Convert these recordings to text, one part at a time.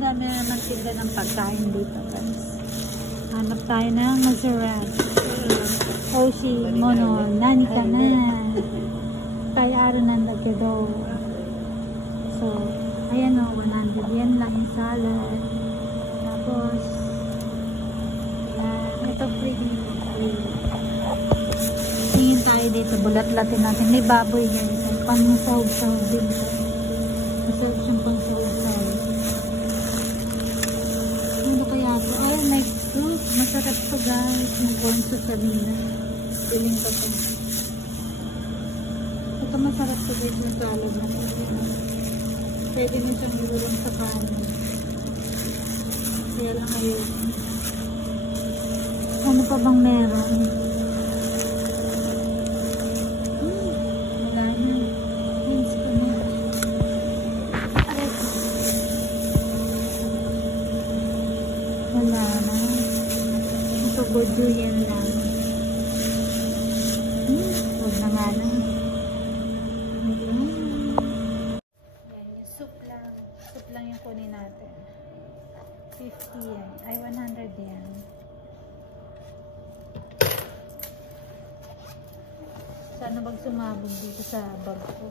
Dami naman sila ng pagkain dito, guys. Hanap tayo ng masarap. Oshi mono nani ka na. Kaya aron nanda kedo. So, ayan o, 100 yen lang yung salad. Tapos, ito free. Tingin tayo dito, bulat-latin natin. May baboy guys. Pang-sahog-sahog din. Masarap siyang pang-sahog-sahog. Ay, may fruit. Masarap to guys. Yung corn sa salina. Piling ko to. Ito masarap to guys yung salad na to. Pwede mo siyang ilulong sa kanin. Kaya lang ayun. Ano pa bang meron? Wala na. Hints ko na. Wala na. Ito bordo yan lang. Huwag na nga na. Ayan. Yung soup lang. Soup lang yung kunin natin. 50 yan. Ay, 100 yan. Sana bang sumabog dito sa bag ko.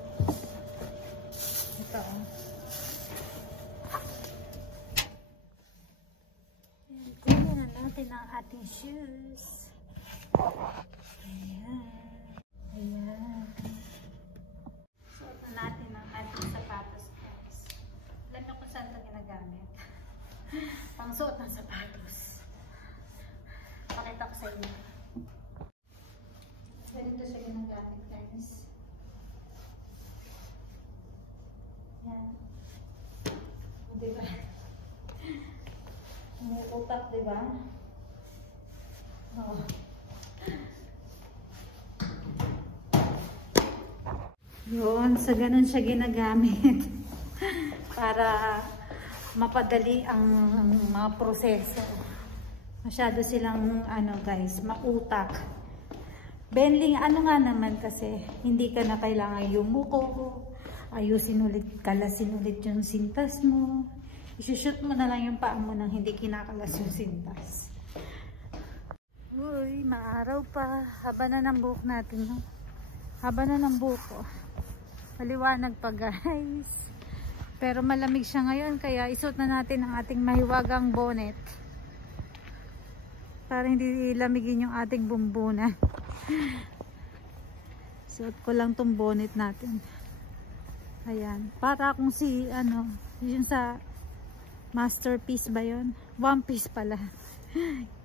Ito oh. Ang ating shoes. Ayan. Ayan. Suot na natin ang ating sapatos guys. Alam niyo kung saan ito ginagamit. Pang suot ng sapatos. Pakita ko sa inyo. Ganito siya ginagamit guys. Ayan. Diba? Umuutak, diba? Oh. Yun, sa ganun siya ginagamit para mapadali ang mga proseso. Masyado silang ano guys, mautak. Benling, ano nga naman kasi hindi ka na kailangan yumuko, ayusin ulit, kalasin ulit yung sintas mo. Isushoot mo na lang yung paa mo nang hindi kinakalas yung sintas. Uy, maaraw pa. Haba na ng buhok natin, no? Haba na ng buhok ko. Maliwanag pa, guys. Pero malamig siya ngayon, kaya isuot na natin ang ating mahiwagang bonnet. Para hindi lamigin yung ating bumbunan. Suot ko lang tong bonnet natin. Ayan. Para kung si, ano, yun sa masterpiece ba yun? One Piece pala.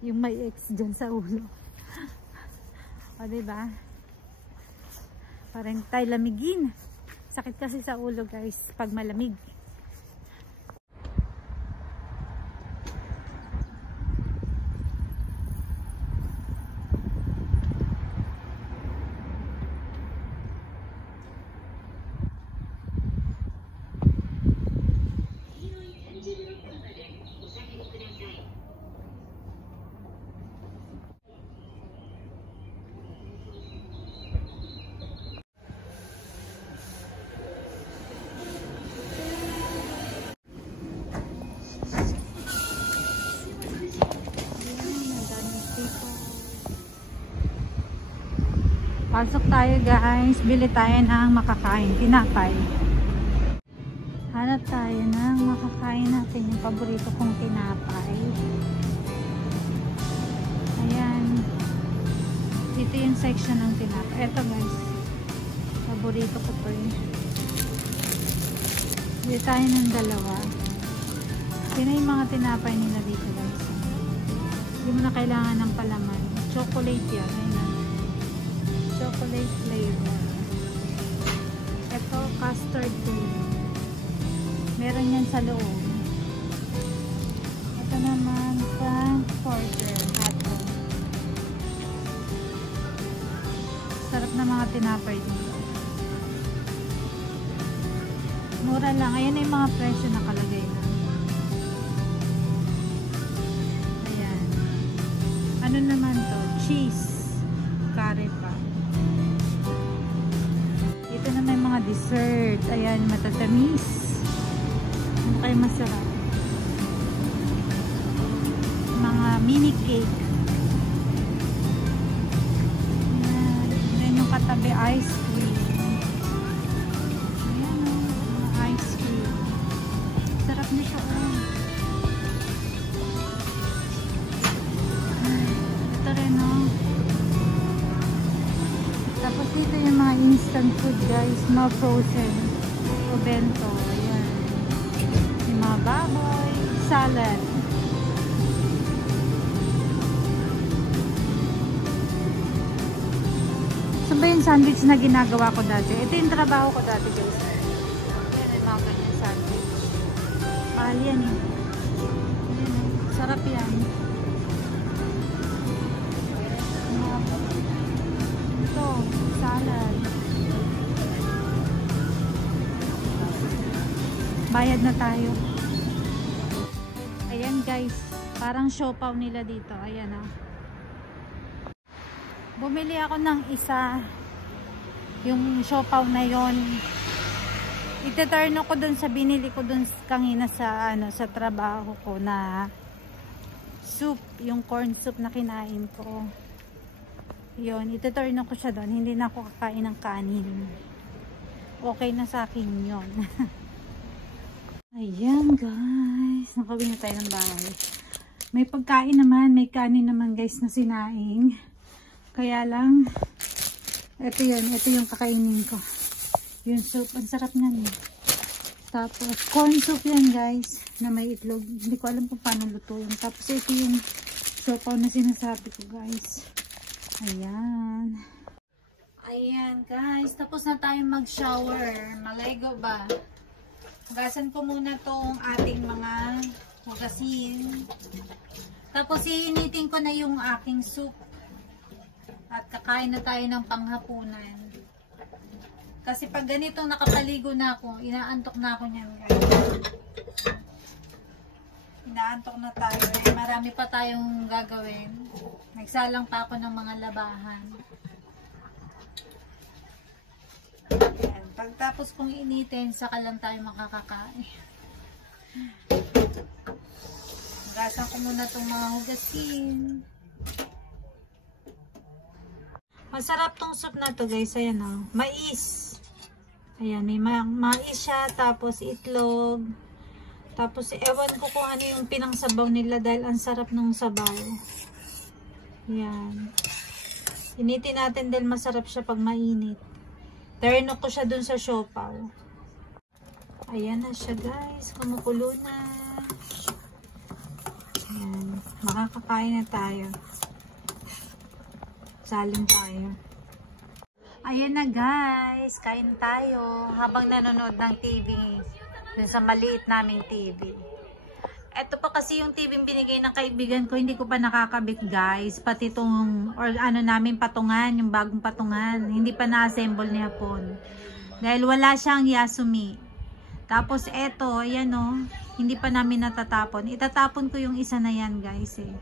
Yung may X dyan sa ulo. O diba? Parang tayo lamigin. Sakit kasi sa ulo guys pag malamig. Pasok tayo guys, bili tayo ng makakain, tinapay. Hanap tayo ng makakain natin, yung paborito kong tinapay. Ayan. Dito yung section ng tinapay. Eto guys, paborito ko to eh. Bili tayo ng dalawa. Yun na yung mga tinapay nila dito guys. Hindi mo na kailangan ng palaman. Chocolate yan. Ayun. Chocolate flavor. Ito, custard cream. Meron yan sa loob. Ito naman, Frankfurter hotdog. na mga tinapay dito. Mura lang. Ayan yung mga presyo nakalagay na. Ayan. Ano naman to? Cheese. Kare pa. Dito na may mga dessert. Ayan, matatamis. Ano kayo masarap? Mga mini cake. Ayan. Ayan yung katabi ice cream. Ayan o. Mga ice cream. Sarap nito o. Ito rin o. Tapos dito yung mga instant food guys. Mga frozen. O bento. Ayan. Yung mga baboy. Salad. Ito ba yung sandwich na ginagawa ko dati? Ito yung trabaho ko dati guys. Yan yung mga ganyan sandwich. Mahal yan eh. Ayan, sarap yan. Ito, salad. Bayad na tayo. Ayan guys, parang siopaw nila dito. Ayan ah. Bumili ako ng isa, yung siopaw na yon. Iteturn ko dun sa binili ko dun kanina sa sa trabaho ko na soup, yung corn soup na kinain ko. Yon, iteturn ko siya dun. Hindi na ako kakain ng kanin. Okay na sa akin yon. Ayan guys, nakawin na tayo ng bahay. May pagkain naman, may kanin naman guys na sinaing. Kaya lang, ito yun, ito yung kakainin ko. Yung soup, ang sarap niyan eh. Tapos, corn soup yan guys, na may itlog. Hindi ko alam kung paano lutuin. Tapos, ito yung siopaw na sinasabi ko guys. Ayan. Ayan guys, tapos na tayong mag-shower. Malego ba? Hugasan ko muna tong ating mga hugasin. Tapos, iinitin ko na yung aking soup. At kakain na tayo ng panghapunan. Kasi pag ganitong nakapaligo na ako, inaantok na ako niyan guys. Inaantok na tayo. Marami pa tayong gagawin. Nagsalang pa ako ng mga labahan. Ayan. Pagtapos kong initin, saka lang tayo makakakain. Hugasan ko muna itong mga hugasin. Masarap tong soup na to guys. Ayan o. Mais. Ayan. May mais siya. Tapos itlog. Tapos ewan ko kung ano yung pinangsabaw nila. Dahil ang sarap ng sabaw. Ayan. Initin natin dahil masarap siya pag mainit. Turno ko siya dun sa siopaw. Ayan na siya guys. Kumukulo na. Ayan. Makakakain na tayo. Saling tayo. Ayan na guys, kain tayo habang nanonood ng TV dun sa maliit naming TV. Ito pa kasi yung TV binigay ng kaibigan ko, hindi ko pa nakakabit guys, pati itong or namin patungan, yung bagong patungan, hindi pa na-assemble ni Hapon dahil wala siyang Yasumi. Tapos eto, ayan o, hindi pa namin natatapon. Itatapon ko yung isa na yan guys eh.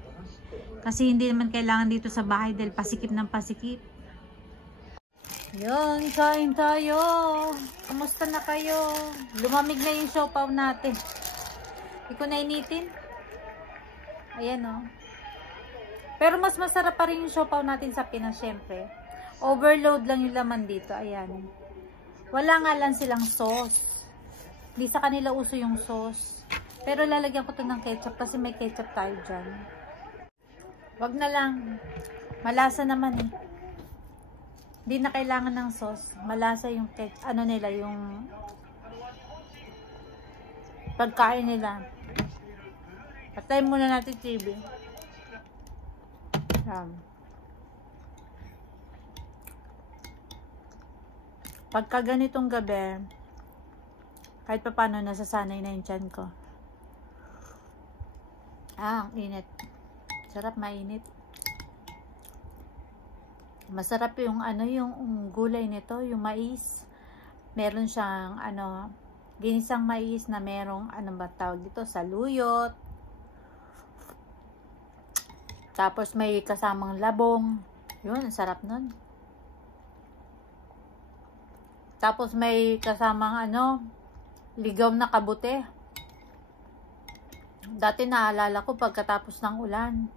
Kasi hindi naman kailangan dito sa bahay dahil pasikip ng pasikip. Yun, kain tayo. Kumusta na kayo? Lumamig na yung siopaw natin. Hindi ko na initin. Ayan o. Pero mas masarap pa rin yung siopaw natin sa Pinas syempre. Overload lang yung laman dito. Ayan. Wala nga lang silang sauce. Hindi sa kanila uso yung sauce. Pero lalagyan ko to ng ketchup kasi may ketchup tayo dyan. Wag na lang. Malasa naman eh. Hindi na kailangan ng sauce. Malasa yung nila, yung pagkain nila. Patayin muna natin TV. Yan. Pagka ganitong gabi, kahit pa paano nasasanay na yung tiyan ko. Ang init. Sarap mainit. Masarap yung ano, yung gulay nito, yung mais. Meron siyang ano, ginisang mais na merong ano ba tawag dito, saluyot. Tapos may kasamang labong. Yun, ang sarap nun. Tapos may kasamang ano, ligaw na kabute. Dati naalala ko pagkatapos ng ulan,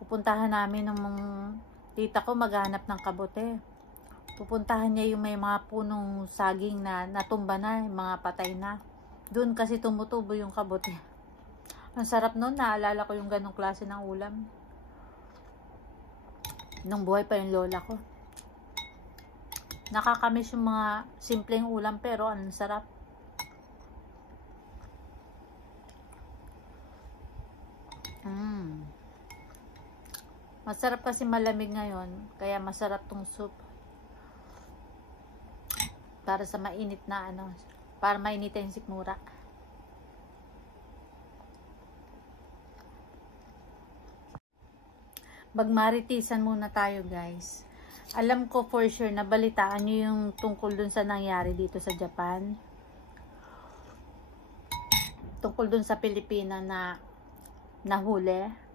pupuntahan namin ng tita ko maghanap ng kabute. Pupuntahan niya yung may mga punong saging na natumba na, mga patay na. Doon kasi tumutubo yung kabute. Ang sarap nun, naalala ko yung ganong klase ng ulam. Nung buhay pa yung lola ko. Nakakamiss yung mga simpleng ulam pero ang sarap. Masarap kasi malamig ngayon, kaya masarap tong soup. Para sa mainit na ano, para mainitin yung sikmura. Magmaritisan muna tayo, guys. Alam ko for sure na balitaan nyo yung tungkol dun sa nangyari dito sa Japan. Tungkol dun sa Pilipina na nahuli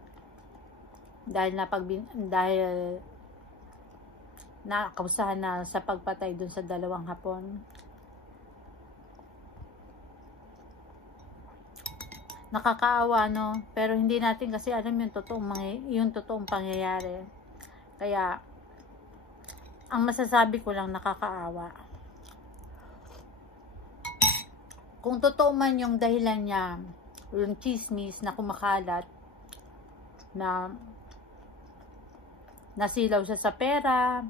dahil nakausahan na sa pagpatay dun sa dalawang Hapon. Nakakaawa, no? Pero hindi natin kasi alam yung totoong pangyayari. Kaya ang masasabi ko lang, nakakaawa. Kung totoo man yung dahilan niya, yung chismis na kumakalat na nasilaw siya sa pera,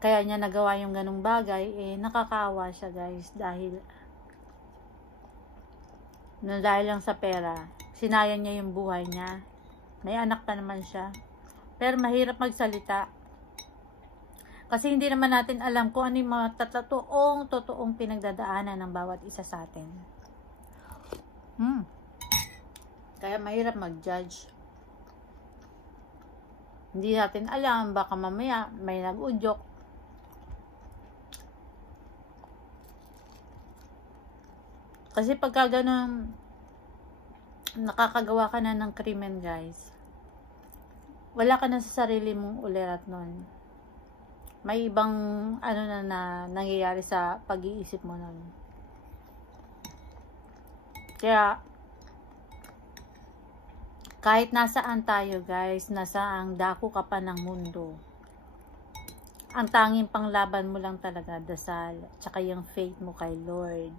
kaya niya nagawa yung ganung bagay, nakakaawa siya, guys, dahil lang sa pera, sinayang niya yung buhay niya. May anak pa naman siya, pero mahirap magsalita kasi hindi naman natin alam kung ano yung mga totoong pinagdadaanan ng bawat isa sa atin. Kaya mahirap mag-judge. Hindi natin alam, baka mamaya may nag-udyok. Kasi pagka ganun, nakakagawa ka na ng krimen, guys, wala ka na sa sarili mong ulirat nun. May ibang ano na nangyayari sa pag-iisip mo nun. Kaya kahit nasaan tayo, guys, nasaang dako ka pa ng mundo, ang tanging panglaban mo lang talaga, dasal, tsaka yung faith mo kay Lord,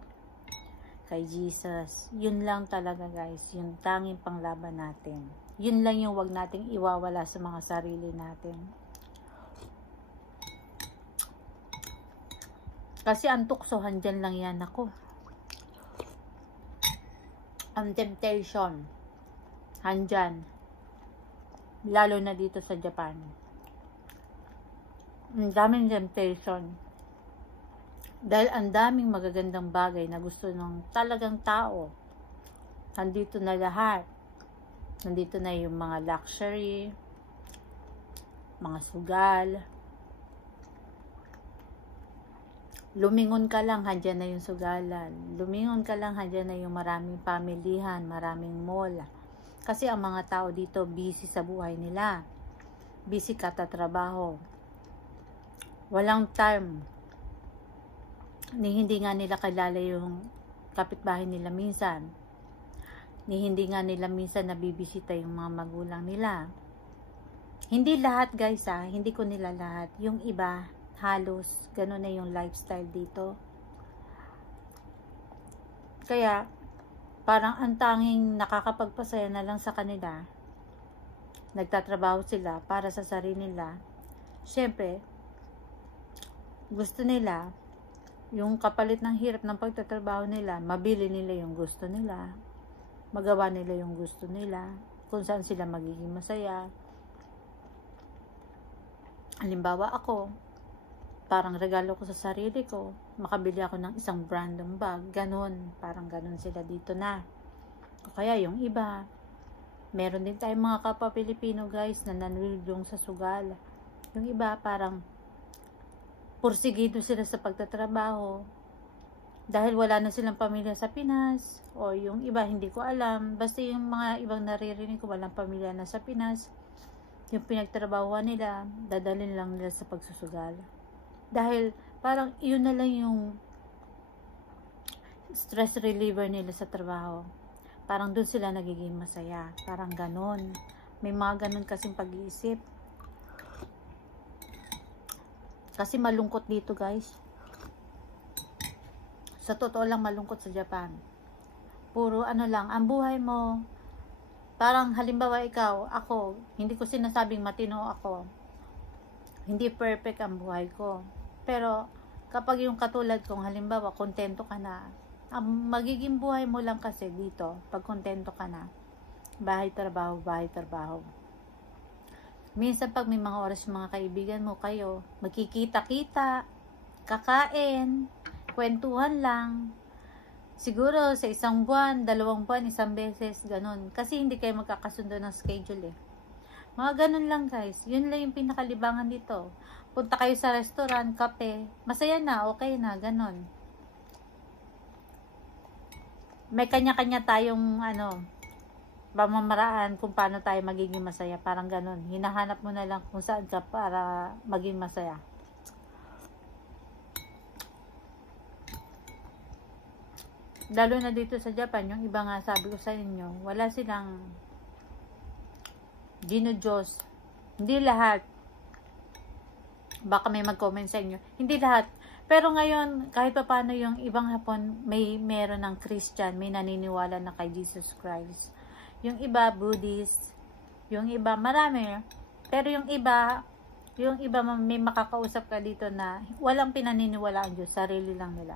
kay Jesus. Yun lang talaga, guys, yung tanging panglaban natin. Yun lang yung wag nating iwawala sa mga sarili natin. Kasi ang tuksohan dyan lang yan, ako. Ang temptation handyan, lalo na dito sa Japan. Ang daming temptation dahil ang daming magagandang bagay na gusto ng talagang tao. Nandito na lahat. Nandito na yung mga luxury, mga sugal. Lumingon ka lang, handyan na yung sugalan. Lumingon ka lang, handyan na yung maraming pamilihan, maraming mall. Kasi ang mga tao dito busy sa buhay nila. Busy katatrabaho. Walang time. Hindi nga nila kilala yung kapitbahay nila minsan. Hindi nga nila minsan nabibisita yung mga magulang nila. Hindi lahat, guys, hindi ko nila lahat. Yung iba, halos, ganun na yung lifestyle dito. Kaya, parang ang tanging nakakapagpasaya na lang sa kanila, nagtatrabaho sila para sa sarili nila. Siyempre, gusto nila, yung kapalit ng hirap ng pagtatrabaho nila, mabili nila yung gusto nila, magawa nila yung gusto nila, kung saan sila magiging masaya. Halimbawa ako, parang regalo ko sa sarili ko, makabili ako ng isang brandong bag, ganun, parang ganun sila dito na. O kaya yung iba, Meron din tayong mga kapwa Pilipino guys na nanlulong sa sugal. Yung iba parang pursigido sila sa pagtatrabaho dahil wala na silang pamilya sa Pinas, o yung iba hindi ko alam, basta yung mga ibang naririnig ko walang pamilya na sa Pinas, yung pinagtrabahuan nila dadalhin lang nila sa pagsusugal dahil parang yun na lang yung stress reliever nila sa trabaho. Parang doon sila nagiging masaya. Parang ganon. May mga ganon kasing pag-iisip. Kasi malungkot dito guys. Sa totoo lang malungkot sa Japan. Puro ano lang, ang buhay mo. Parang halimbawa ikaw, ako, hindi ko sinasabing matino ako. Hindi perfect ang buhay ko. Pero kapag yung katulad kong halimbawa, kontento ka na, ang magiging buhay mo lang kasi dito, pag kontento ka na, bahay, trabaho, bahay, trabaho. Minsan pag may mga oras yung mga kaibigan mo, kayo, magkikita-kita, kakain, kwentuhan lang. Siguro sa isang buwan, 2 buwan, 1 beses, ganun. Kasi hindi kayo magkakasundo ng schedule eh. Mga ganun lang guys. Yun lang yung pinakalibangan dito. Punta kayo sa restaurant, kape, masaya na, okay na, ganun. May kanya-kanya tayong pamamaraan kung paano tayo magiging masaya. Parang ganun. Hinahanap mo na lang kung saan ka para maging masaya. Lalo na dito sa Japan, yung iba nga sabi ko sa inyo, wala silang Diyos. Hindi lahat. Baka may mag-comment sa inyo. Hindi lahat. Pero ngayon, kahit pa paano yung ibang Hapon, meron ng Christian, may naniniwala na kay Jesus Christ. Yung iba, Buddhist. Yung iba, marami. Pero yung iba may makakausap ka dito na walang pinaniniwala ang Diyos, sarili lang nila.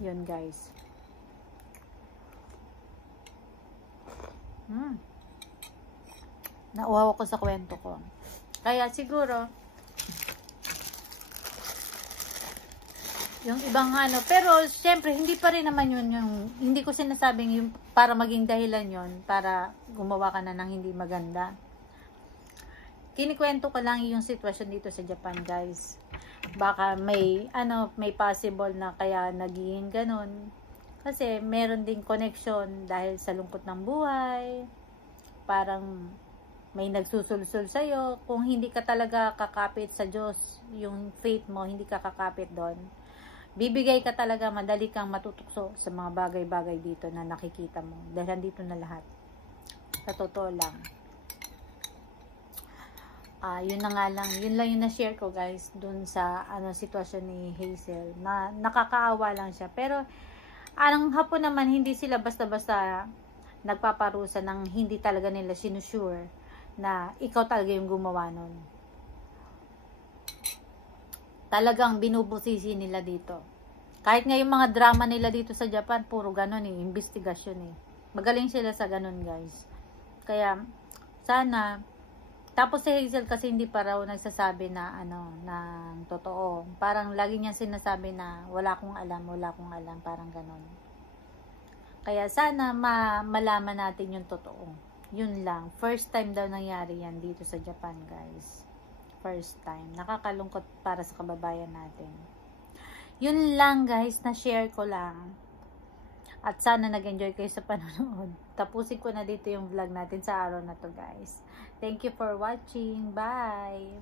Yun guys. Nauhaw ko sa kwento ko. Kaya siguro, yung ibang pero syempre hindi pa rin naman yun yung, hindi ko sinasabing yung para maging dahilan yun para gumawa ka na ng hindi maganda. Kinikwento ko lang yung sitwasyon dito sa Japan guys. Baka may possible na kaya naging ganun kasi meron ding connection dahil sa lungkot ng buhay, parang may nagsusulsul sa'yo. Kung hindi ka talaga kakapit sa Diyos, yung faith mo hindi ka kakapit doon, bibigay ka talaga, madali kang matutukso sa mga bagay-bagay dito na nakikita mo. Dahil nandito na lahat. Sa totoo lang. Yun na nga lang. Yun lang yung na-share ko guys. Dun sa sitwasyon ni Hazel. Na nakakaawa lang siya. Pero, ang Hapon naman, hindi sila basta-basta nagpaparusa ng hindi talaga nila sinusure na ikaw talaga yung gumawa nun. Talagang binubusisi nila dito. Kahit nga yung mga drama nila dito sa Japan, puro ganun eh, investigasyon eh. Magaling sila sa ganun guys. Kaya, sana, tapos si Hazel kasi hindi pa raw nagsasabi na ng totoo. Parang lagi niya sinasabi na wala akong alam, parang ganun. Kaya sana malaman natin yung totoo. Yun lang. First time daw nangyari yan dito sa Japan guys. First time. Nakakalungkot para sa kababayan natin. Yun lang guys, na-share ko lang. At sana nag-enjoy kayo sa panonood. Tapusin ko na dito yung vlog natin sa araw na to guys. Thank you for watching. Bye!